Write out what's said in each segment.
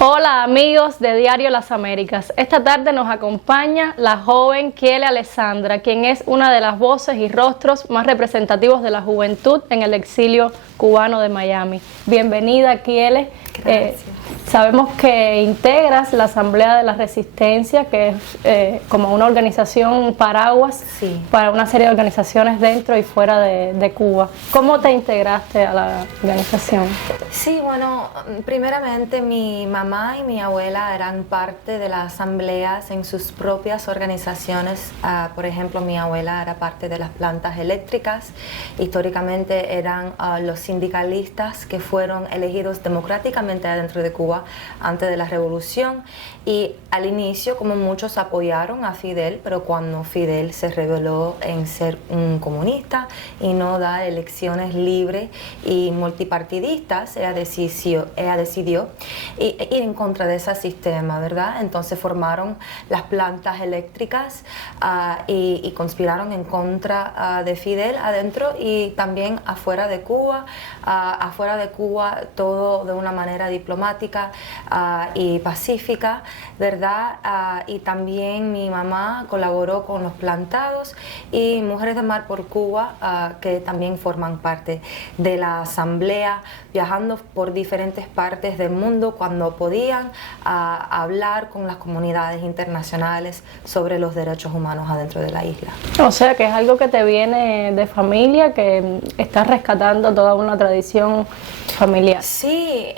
Hola amigos de Diario Las Américas. Esta tarde nos acompaña la joven Kiele Alessandra, quien es una de las voces y rostros más representativos de la juventud en el exilio cubano de Miami. Bienvenida, Kiele. Gracias. Sabemos que integras la Asamblea de la Resistencia, que es como una organización paraguas para una serie de organizaciones dentro y fuera de Cuba. ¿Cómo te integraste a la organización? Sí, bueno, primeramente mi mamá y mi abuela eran parte de las asambleas en sus propias organizaciones. Por ejemplo, mi abuela era parte de las plantas eléctricas. Históricamente eran los sindicalistas que fueron elegidos democráticamente dentro de Cuba antes de la revolución, y al inicio, como muchos, apoyaron a Fidel, pero cuando Fidel se reveló en ser un comunista y no dar elecciones libres y multipartidistas, ella decidió ir en contra de ese sistema, ¿verdad? Entonces formaron las plantas eléctricas y conspiraron en contra de Fidel adentro y también afuera de Cuba. Afuera de Cuba, todo de una manera diplomática y pacífica, ¿verdad? Y también mi mamá colaboró con los plantados y Mujeres de Mar por Cuba, que también forman parte de la asamblea, viajando por diferentes partes del mundo cuando podían hablar con las comunidades internacionales sobre los derechos humanos adentro de la isla. O sea que es algo que te viene de familia, que estás rescatando toda una tradición familiar. Sí,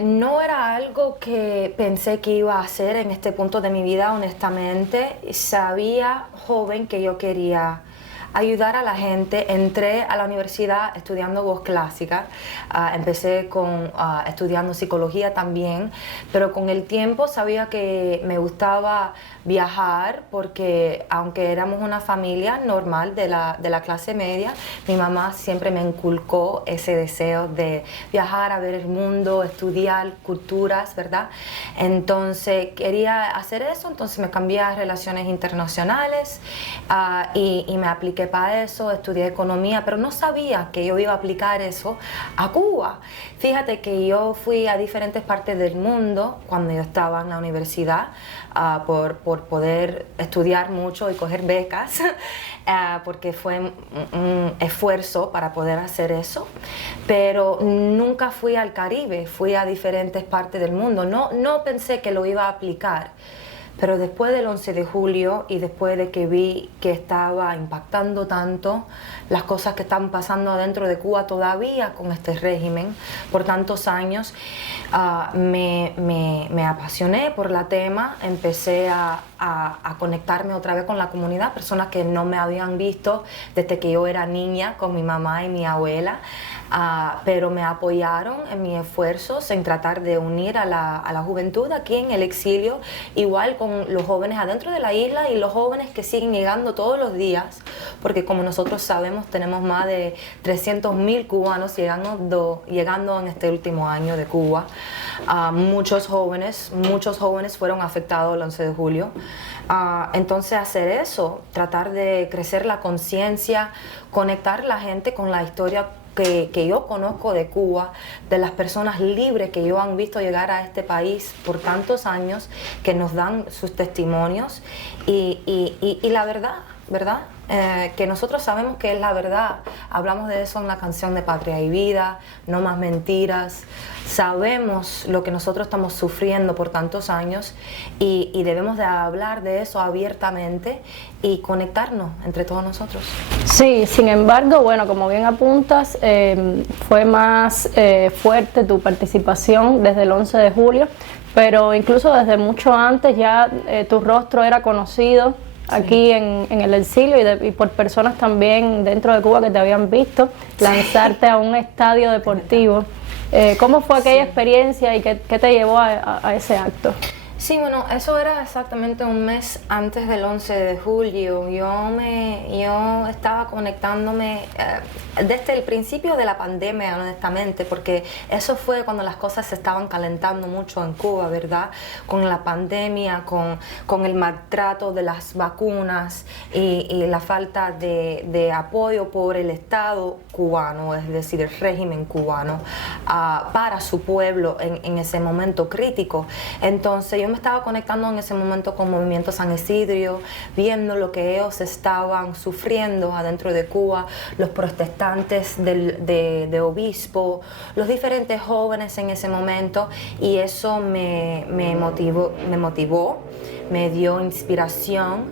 no era algo que pensé que iba a hacer en este punto de mi vida, honestamente. Sabía, joven, que yo quería ayudar a la gente. Entré a la universidad estudiando voz clásica, empecé estudiando psicología también, pero con el tiempo sabía que me gustaba viajar, porque aunque éramos una familia normal de la clase media, mi mamá siempre me inculcó ese deseo de viajar, a ver el mundo, estudiar culturas, ¿verdad? Entonces quería hacer eso, entonces me cambié a Relaciones Internacionales y me apliqué para eso, estudié economía, pero no sabía que yo iba a aplicar eso a Cuba. Fíjate que yo fui a diferentes partes del mundo cuando yo estaba en la universidad por poder estudiar mucho y coger becas, porque fue un esfuerzo para poder hacer eso, pero nunca fui al Caribe, fui a diferentes partes del mundo. No pensé que lo iba a aplicar. Pero después del 11 de julio y después de que vi que estaba impactando tanto las cosas que están pasando adentro de Cuba todavía con este régimen por tantos años, me apasioné por el tema, empecé a conectarme otra vez con la comunidad, personas que no me habían visto desde que yo era niña con mi mamá y mi abuela. Pero me apoyaron en mis esfuerzos en tratar de unir a la juventud aquí en el exilio, igual con los jóvenes adentro de la isla y los jóvenes que siguen llegando todos los días, porque como nosotros sabemos tenemos más de 300.000 cubanos llegando en este último año de Cuba. Muchos jóvenes fueron afectados el 11 de julio. Entonces hacer eso, tratar de crecer la conciencia, conectar la gente con la historia que yo conozco de Cuba, de las personas libres que yo han visto llegar a este país por tantos años, que nos dan sus testimonios y la verdad, que nosotros sabemos que es la verdad. Hablamos de eso en la canción de Patria y Vida, No Más Mentiras. Sabemos lo que nosotros estamos sufriendo por tantos años y debemos de hablar de eso abiertamente y conectarnos entre todos nosotros. Sí, sin embargo, bueno, como bien apuntas, fue más fuerte tu participación desde el 11 de julio, pero incluso desde mucho antes ya tu rostro era conocido aquí en el exilio y por personas también dentro de Cuba que te habían visto lanzarte a un estadio deportivo. ¿Cómo fue aquella experiencia y qué te llevó a ese acto? Sí, bueno, eso era exactamente un mes antes del 11 de julio. Yo estaba conectándome desde el principio de la pandemia, honestamente, porque eso fue cuando las cosas se estaban calentando mucho en Cuba, ¿verdad? Con la pandemia, con el maltrato de las vacunas y la falta de apoyo por el Estado cubano, es decir, el régimen cubano, para su pueblo en ese momento crítico. Entonces yo me estaba conectando en ese momento con Movimiento San Isidro, viendo lo que ellos estaban sufriendo adentro de Cuba, los protestantes de obispo, los diferentes jóvenes en ese momento, y eso me motivó, me dio inspiración,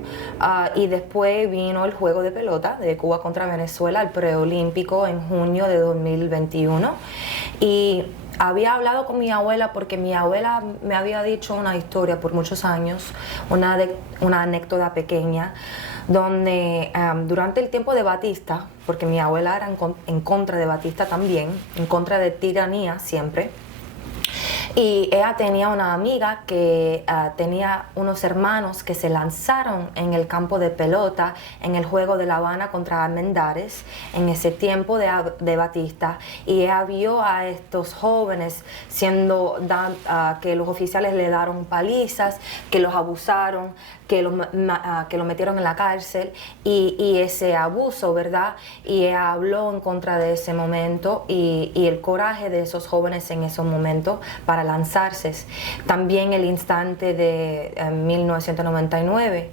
y después vino el juego de pelota de Cuba contra Venezuela, el preolímpico en junio de 2021, y había hablado con mi abuela porque mi abuela me había dicho una historia por muchos años, una anécdota pequeña, donde durante el tiempo de Batista, porque mi abuela era en contra de Batista también, en contra de tiranía siempre, y ella tenía una amiga que tenía unos hermanos que se lanzaron en el campo de pelota en el juego de La Habana contra Armendáriz en ese tiempo de Batista, y ella vio a estos jóvenes que los oficiales le dieron palizas, que los abusaron, que lo metieron en la cárcel, y ese abuso, ¿verdad? Y ella habló en contra de ese momento y el coraje de esos jóvenes en esos momentos para lanzarse. También el instante de 1999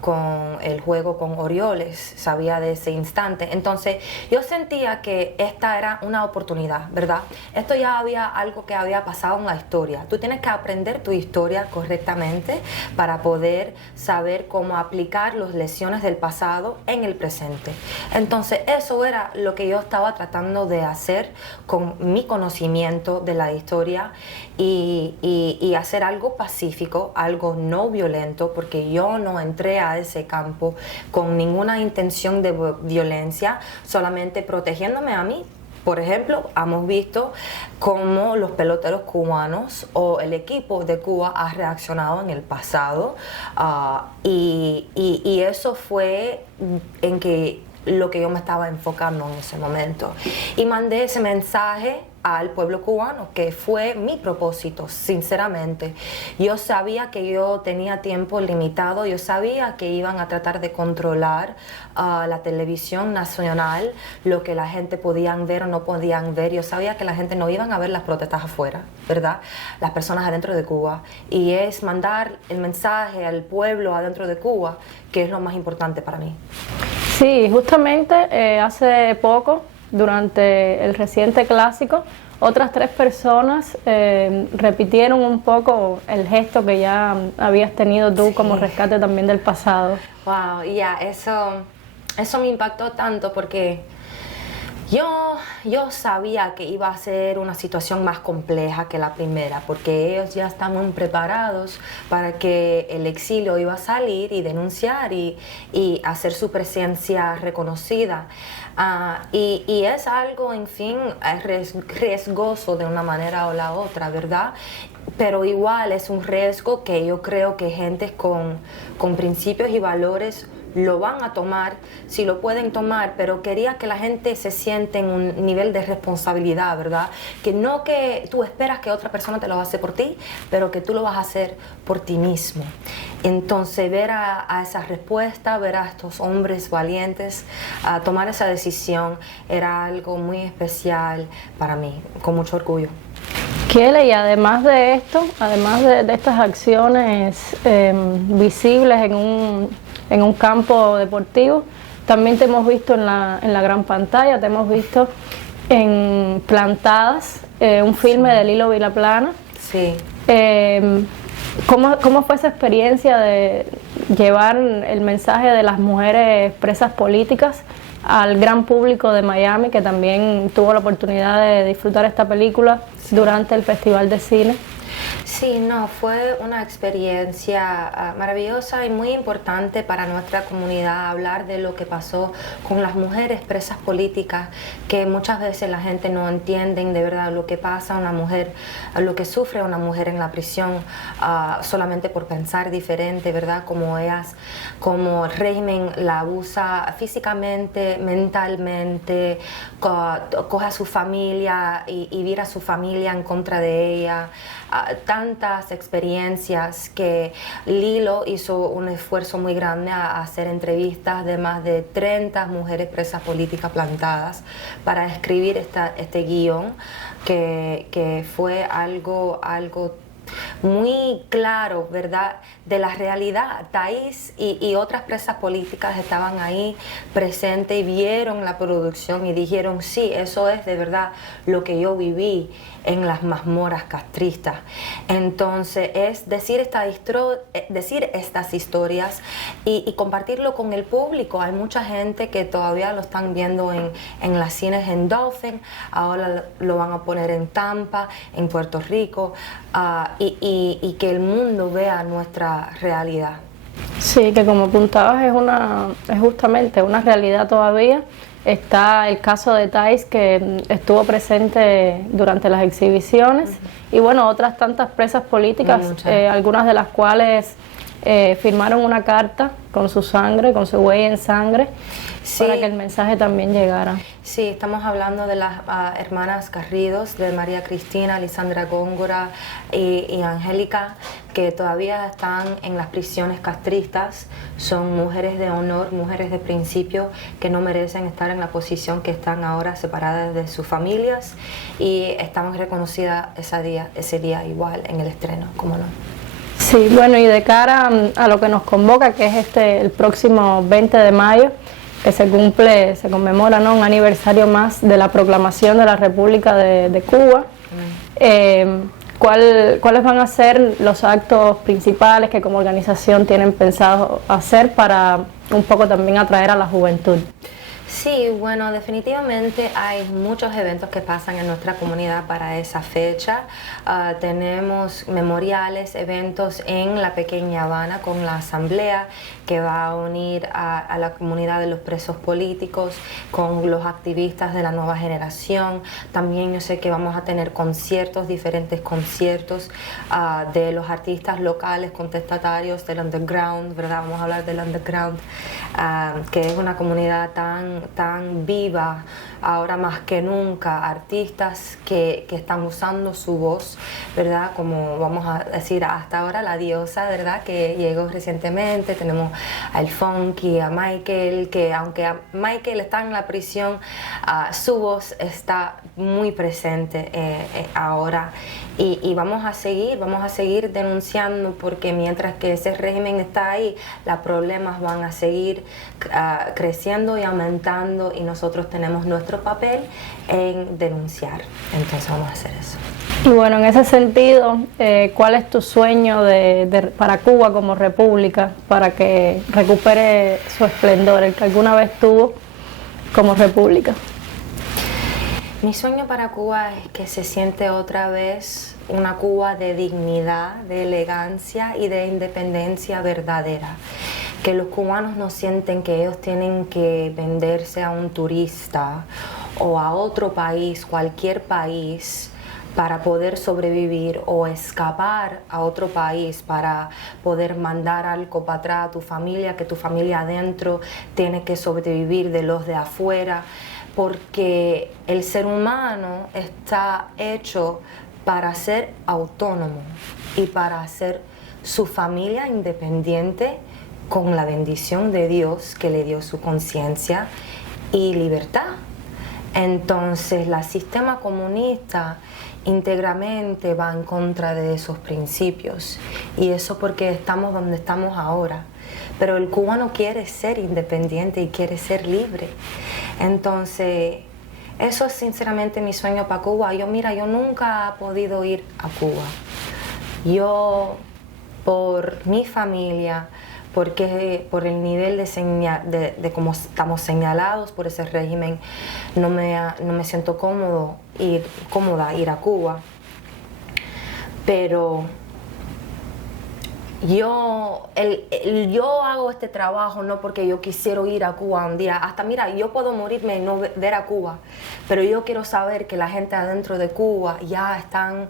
con el juego con Orioles, sabía de ese instante. Entonces yo sentía que esta era una oportunidad, ¿verdad? Esto ya había algo que había pasado en la historia. Tú tienes que aprender tu historia correctamente para poder saber cómo aplicar las lecciones del pasado en el presente. Entonces eso era lo que yo estaba tratando de hacer con mi conocimiento de la historia, y hacer algo pacífico, algo no violento, porque yo no entré a ese campo con ninguna intención de violencia, solamente protegiéndome a mí. Por ejemplo, hemos visto cómo los peloteros cubanos o el equipo de Cuba ha reaccionado en el pasado, y eso fue en que lo que yo me estaba enfocando en ese momento, y mandé ese mensaje al pueblo cubano, que fue mi propósito, sinceramente. Yo sabía que yo tenía tiempo limitado, yo sabía que iban a tratar de controlar la televisión nacional, lo que la gente podían ver o no podían ver. Yo sabía que la gente no iban a ver las protestas afuera, ¿verdad? Las personas adentro de Cuba, y es mandar el mensaje al pueblo adentro de Cuba, que es lo más importante para mí. Sí, justamente hace poco, durante el reciente clásico, otras 3 personas repitieron un poco el gesto que ya habías tenido tú, sí, como rescate también del pasado. Wow, eso me impactó tanto, porque yo sabía que iba a ser una situación más compleja que la primera, porque ellos ya estaban preparados para que el exilio iba a salir y denunciar y hacer su presencia reconocida. Y es algo, en fin, riesgoso de una manera o la otra, ¿verdad? Pero igual es un riesgo que yo creo que gente con principios y valores lo van a tomar, si lo pueden tomar, pero quería que la gente se siente en un nivel de responsabilidad, ¿verdad? Que no que tú esperas que otra persona te lo hace por ti, pero que tú lo vas a hacer por ti mismo. Entonces ver a esa respuesta, ver a estos hombres valientes a tomar esa decisión, era algo muy especial para mí, con mucho orgullo. Kiele, y además de esto, además de estas acciones visibles en un campo deportivo, también te hemos visto en la gran pantalla, te hemos visto en Plantadas, un filme de Lilo Vilaplana. Sí. ¿Cómo fue esa experiencia de llevar el mensaje de las mujeres presas políticas al gran público de Miami, que también tuvo la oportunidad de disfrutar esta película durante el Festival de Cine? Sí, no, fue una experiencia maravillosa y muy importante para nuestra comunidad hablar de lo que pasó con las mujeres presas políticas, que muchas veces la gente no entiende de verdad lo que pasa a una mujer, lo que sufre una mujer en la prisión solamente por pensar diferente, ¿verdad? Como ellas, como el régimen la abusa físicamente, mentalmente, coge a su familia y vira a su familia en contra de ella. Tantas experiencias que Lilo hizo un esfuerzo muy grande a hacer entrevistas de más de 30 mujeres presas políticas plantadas para escribir este guión que fue algo muy claro, ¿verdad?, de la realidad. Thais y otras presas políticas estaban ahí presentes y vieron la producción y dijeron, sí, eso es de verdad lo que yo viví en las mazmorras castristas. Entonces es decir estas historias y compartirlo con el público. Hay mucha gente que todavía lo están viendo en las cines en Dolphin, ahora lo van a poner en Tampa, en Puerto Rico, y que el mundo vea nuestra realidad. Sí, que como apuntabas es justamente una realidad todavía. Está el caso de Thais, que estuvo presente durante las exhibiciones, y bueno, otras tantas presas políticas, algunas de las cuales firmaron una carta con su sangre, con su huella en sangre, sí, para que el mensaje también llegara. Sí, estamos hablando de las hermanas Garridos, de María Cristina, Lisandra Góngora y Angélica, que todavía están en las prisiones castristas. Son mujeres de honor, mujeres de principio, que no merecen estar en la posición que están ahora, separadas de sus familias, y estamos reconocidas ese día igual en el estreno, ¿cómo no? Sí, bueno, y de cara a lo que nos convoca, que es el próximo 20 de mayo, que se conmemora, ¿no?, un aniversario más de la proclamación de la República de Cuba. ¿Cuáles van a ser los actos principales que como organización tienen pensado hacer para un poco también atraer a la juventud? Sí, bueno, definitivamente hay muchos eventos que pasan en nuestra comunidad para esa fecha. Tenemos memoriales, eventos en la Pequeña Habana con la asamblea que va a unir a la comunidad de los presos políticos con los activistas de la nueva generación. También yo sé que vamos a tener conciertos, diferentes conciertos de los artistas locales, contestatarios del underground, ¿verdad? Vamos a hablar del underground, que es una comunidad tan viva ahora más que nunca, artistas que están usando su voz, ¿verdad? Como vamos a decir hasta ahora la diosa, ¿verdad?, que llegó recientemente. Tenemos al Funky, a Michael, que aunque Michael está en la prisión, su voz está muy presente ahora, y vamos a seguir denunciando, porque mientras que ese régimen está ahí, los problemas van a seguir creciendo y aumentando, y nosotros tenemos nuestro papel en denunciar. Entonces vamos a hacer eso. Y bueno, en ese sentido, ¿cuál es tu sueño para Cuba como república, para que recupere su esplendor, el que alguna vez tuvo como república? Mi sueño para Cuba es que se siente otra vez una Cuba de dignidad, de elegancia y de independencia verdadera. Que los cubanos no sienten que ellos tienen que venderse a un turista o a otro país, cualquier país, para poder sobrevivir, o escapar a otro país para poder mandar algo para atrás a tu familia, que tu familia adentro tiene que sobrevivir de los de afuera, porque el ser humano está hecho para ser autónomo y para hacer su familia independiente con la bendición de Dios que le dio su conciencia y libertad. Entonces, el sistema comunista íntegramente va en contra de esos principios, y eso porque estamos donde estamos ahora. Pero el cubano quiere ser independiente y quiere ser libre. Entonces, eso es sinceramente mi sueño para Cuba. Yo nunca he podido ir a Cuba. Yo, por mi familia, porque por el nivel de cómo estamos señalados por ese régimen, no me siento cómoda ir a Cuba. Pero yo hago este trabajo no porque yo quisiera ir a Cuba un día. Hasta mira, yo puedo morirme y no ver a Cuba, pero yo quiero saber que la gente adentro de Cuba ya están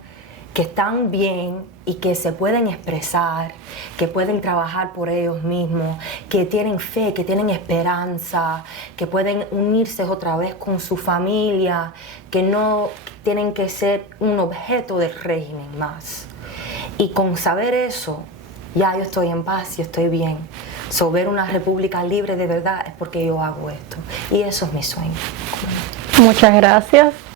bien y que se pueden expresar, que pueden trabajar por ellos mismos, que tienen fe, que tienen esperanza, que pueden unirse otra vez con su familia, que no tienen que ser un objeto del régimen más. Y con saber eso, ya yo estoy en paz y estoy bien. Ver una república libre de verdad es porque yo hago esto. Y eso es mi sueño. Muchas gracias.